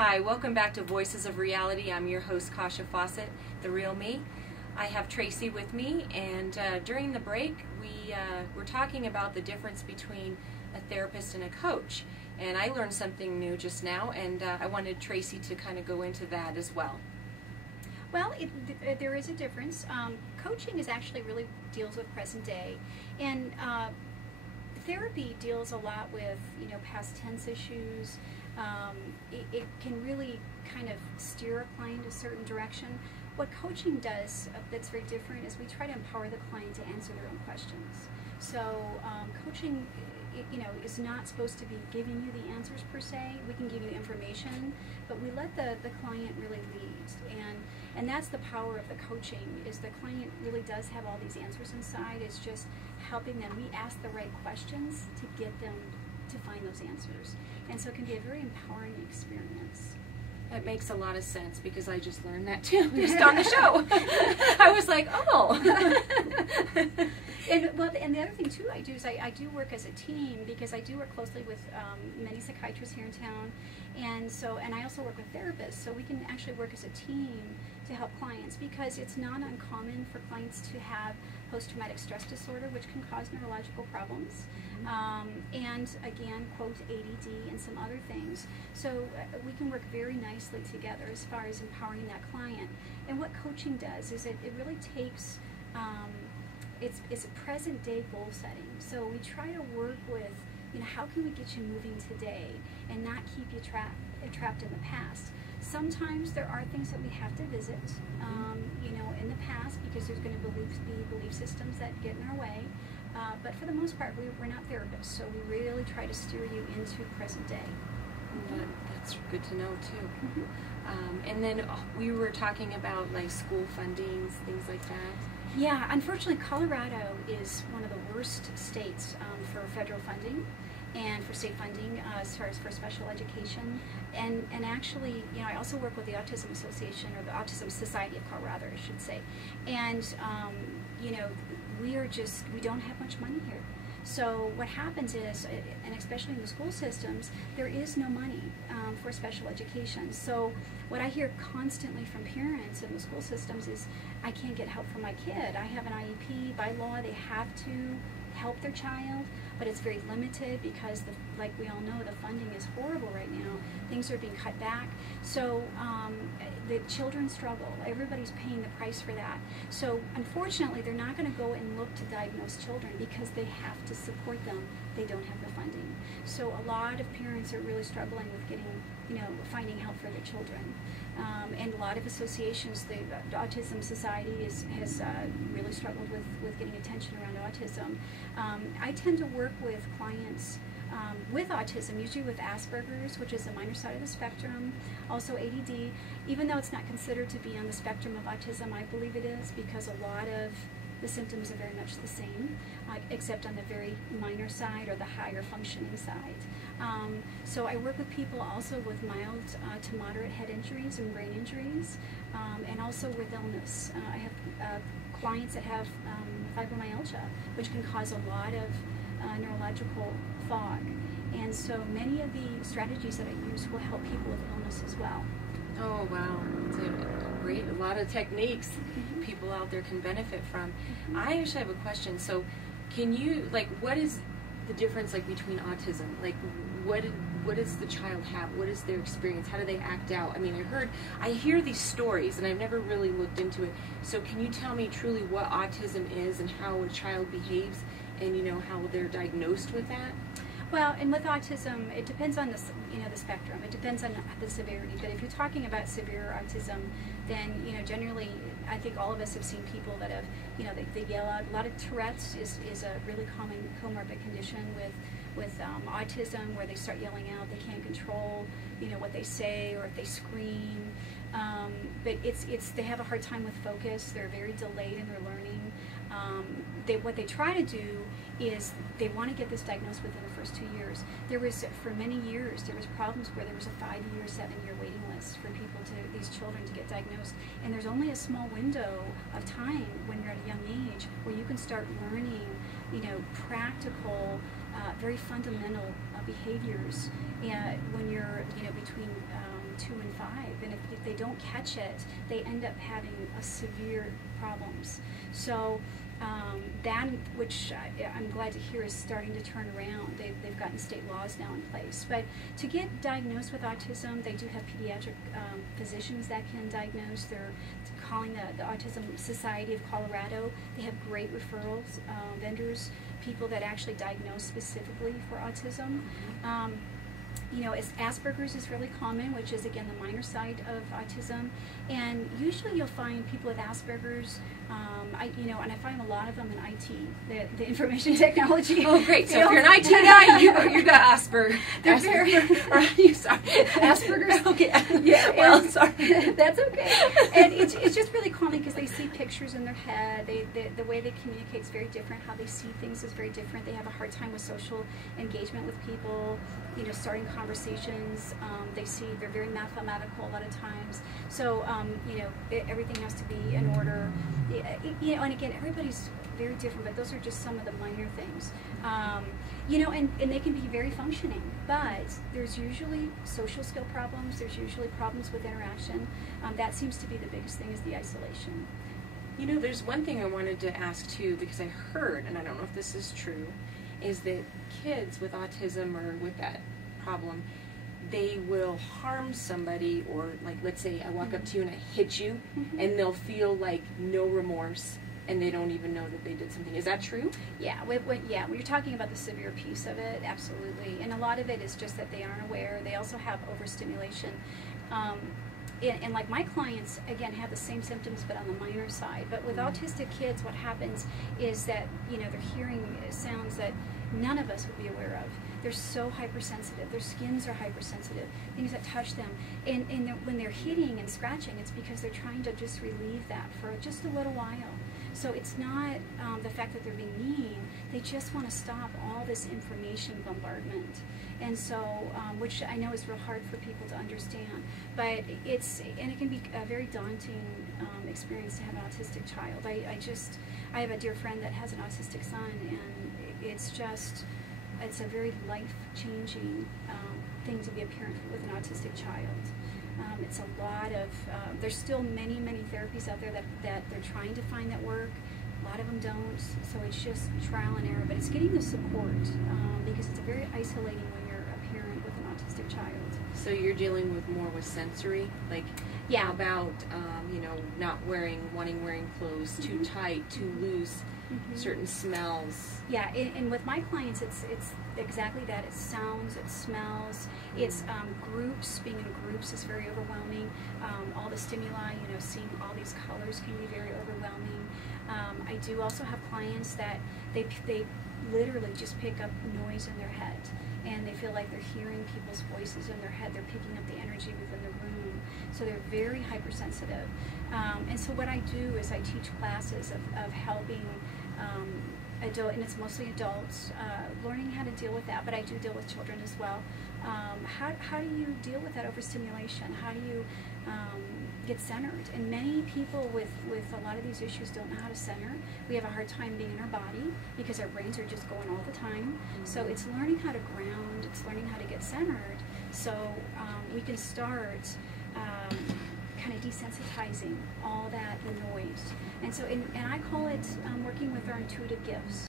Hi, welcome back to Voices of Reality. I'm your host, Kasha Fawcett, the real me. I have Tracy with me, and during the break, we're talking about the difference between a therapist and a coach. And I learned something new just now, and I wanted Tracy to kind of go into that as well. Well, there is a difference. Coaching is actually really deals with present day, and therapy deals a lot with past tense issues. It can really kind of steer a client a certain direction. What coaching does that's very different is we try to empower the client to answer their own questions. So coaching is not supposed to be giving you the answers per se. We can give you information, but we let the client really lead. And that's the power of the coaching, is the client really does have all these answers inside. It's just helping them. We ask the right questions to get them to find those answers. And so it can be a very empowering experience. That makes a lot of sense, because I just learned that too, just on the show. I was like, oh. And the other thing too I do is I do work as a team, because I do work closely with many psychiatrists here in town, and I also work with therapists, so we can actually work as a team to help clients, because it's not uncommon for clients to have post-traumatic stress disorder, which can cause neurological problems, and again, quote, ADD and some other things. So we can work very nicely together as far as empowering that client. And what coaching does is it really takes it's a present day goal setting. So we try to work with, how can we get you moving today and not keep you trapped in the past. Sometimes there are things that we have to visit, in the past, because there's going to be belief systems that get in our way. But for the most part, we're not therapists, so we really try to steer you into present day. That's good to know too. And then we were talking about like school fundings, things like that. Yeah, unfortunately, Colorado is one of the worst states for federal funding and for state funding as far as for special education. And actually, I also work with the Autism Association, or the Autism Society of Colorado, I should say. And, we don't have much money here. So what happens is, and especially in the school systems, there is no money for special education. So what I hear constantly from parents in the school systems is, I can't get help for my kid. I have an IEP. By law, they have to help their child, but it's very limited because, like we all know, the funding is horrible right now. Things are being cut back. So the children struggle. Everybody's paying the price for that. So unfortunately, they're not going to go and look to diagnose children because they have to support them. They don't have the funding. So a lot of parents are really struggling with getting, finding help for their children. And a lot of associations, the Autism Society has really struggled with getting attention around autism. I tend to work with clients with autism, usually with Asperger's, which is the minor side of the spectrum, also ADD. Even though it's not considered to be on the spectrum of autism, I believe it is, because a lot of the symptoms are very much the same, except on the very minor side or the higher functioning side. So I work with people also with mild to moderate head injuries and brain injuries, and also with illness. I have clients that have fibromyalgia, which can cause a lot of neurological fog. And so many of the strategies that I use will help people with illness as well. Oh, wow. It's a lot of techniques people out there can benefit from. I actually have a question. So can you, what is the difference, between autism? What does the child have? What is their experience? How do they act out? I mean, I hear these stories, and I've never really looked into it. So can you tell me truly what autism is and how a child behaves, and how they're diagnosed with that? Well, and with autism, it depends on the spectrum. It depends on the severity. But if you're talking about severe autism, then generally, I think all of us have seen people that have they yell out. A lot of Tourette's is a really common comorbid condition with autism, where they start yelling out. They can't control what they say, or if they scream. But they have a hard time with focus. They're very delayed in their learning. What they try to do is they want to get this diagnosed within the first 2 years. For many years, there was problems where there was a 5-year, 7-year waiting list for these children to get diagnosed. And there's only a small window of time when you're at a young age where you can start learning, practical, very fundamental behaviors when you're, between 2 and 5, and if they don't catch it, they end up having severe problems. So that, which I'm glad to hear, is starting to turn around. They've gotten state laws now in place. But to get diagnosed with autism, they do have pediatric physicians that can diagnose. They're calling the Autism Society of Colorado. They have great referrals, vendors, people that actually diagnose specifically for autism. You know, Asperger's is really common, which is, again, the minor side of autism. And usually you'll find people with Asperger's, and I find a lot of them in IT, the information technology. Oh, great. So if you're an IT guy, you got Asperger's. Asperger's? Okay. Yeah, well, sorry. That's okay. And it's just really common because they see pictures in their head. The way they communicate is very different. How they see things is very different. They have a hard time with social engagement with people, you know, starting conversations. They're very mathematical a lot of times. So, everything has to be in order. And again, everybody's very different, but those are just some of the minor things. And they can be very functioning, but there's usually social skill problems. There's usually problems with interaction. That seems to be the biggest thing, is the isolation. You know, there's one thing I wanted to ask too, because I heard, and I don't know if this is true, is that kids with autism or with that problem, they will harm somebody, or like, let's say I walk up to you and I hit you, and they'll feel like no remorse, and they don't even know that they did something. Is that true? Yeah, when you're talking about the severe piece of it, absolutely. And a lot of it is just that they aren't aware. They also have overstimulation. And like my clients, again, have the same symptoms but on the minor side. But with autistic kids, what happens is that, they're hearing sounds that none of us would be aware of. They're so hypersensitive. Their skins are hypersensitive, things that touch them. And when they're hitting and scratching, it's because they're trying to just relieve that for just a little while. So it's not the fact that they're being mean. They just want to stop all this information bombardment. And so, which I know is real hard for people to understand. But it can be a very daunting experience to have an autistic child. I have a dear friend that has an autistic son, and it's a very life-changing thing to be a parent with an autistic child. It's a lot of, there's still many, many therapies out there that they're trying to find that work. A lot of them don't, so it's just trial and error. But it's getting the support, because it's very isolating when you're a parent with an autistic child. So you're dealing with more with sensory, like, yeah, how about not wanting wearing clothes too tight, too loose, certain smells. Yeah, and with my clients, it's exactly that. It's sounds, it smells, it's groups. Being in groups is very overwhelming. All the stimuli, seeing all these colors can be very overwhelming. I do also have clients that they literally just pick up noise in their head, and they feel like they're hearing people's voices in their head. They're picking up the energy within the room, so they're very hypersensitive. And so what I do is I teach classes of helping adult, and it's mostly adults, learning how to deal with that, but I do deal with children as well. How do you deal with that overstimulation? How do you get centered? And many people with a lot of these issues don't know how to center. We have a hard time being in our body because our brains are just going all the time. So it's learning how to ground, it's learning how to get centered, so we can start kind of desensitizing all the noise. And so, and I call it working with our intuitive gifts.